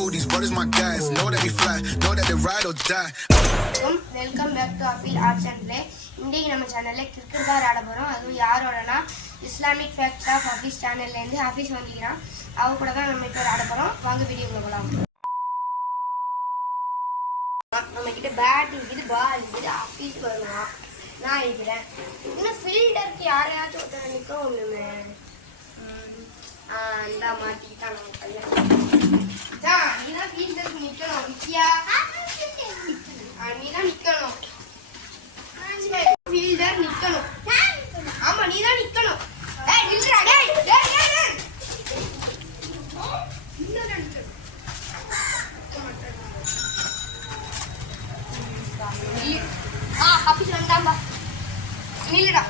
know these brothers my guys. Know that we fly, know that they ride or die. Welcome back to Afeel art channel. இன்றைக்கி நம்ம சேனலில் cricket தான் ஆட போகிறோம். அதுவும் யாரோடனா இஸ்லாமிக் ஃபேக்ட்ஸ் ஆஃப் ஹஃபீஸ் சேனல்லேருந்து ஹஃபீஸ் வந்துக்கிறான். அவ கூட தான் நம்ம இப்போ ஆட போகிறோம். வாங்க வீடியோக்குள்ள போகலாம். நம்மக்கிட்ட பேட் இருக்குது, பால் இருக்குது, ஹஃபீஸ் வருவான், நான் இருக்கிறேன். இன்னும் ஃபீல்டருக்கு யாரையாச்சும் ஒருத்தர் நிற்க ஒன்றுமே இந்த மாட்டிக்கிட்டான் நம்ம பையன். நீதான் ஃபீல்டருக்கு நிற்கணும். விக்கியா நீதான் நிக்கணும். ஃபீல்டர் நிக்கணும். ஆமா நீதான் நிக்கணும். டேய் நில்லுடா. டேய் டேய் டேய் நில்லுடா நிக்கணும். ஹாஃபிஸ் வந்தாம்பா. நில்லுடா.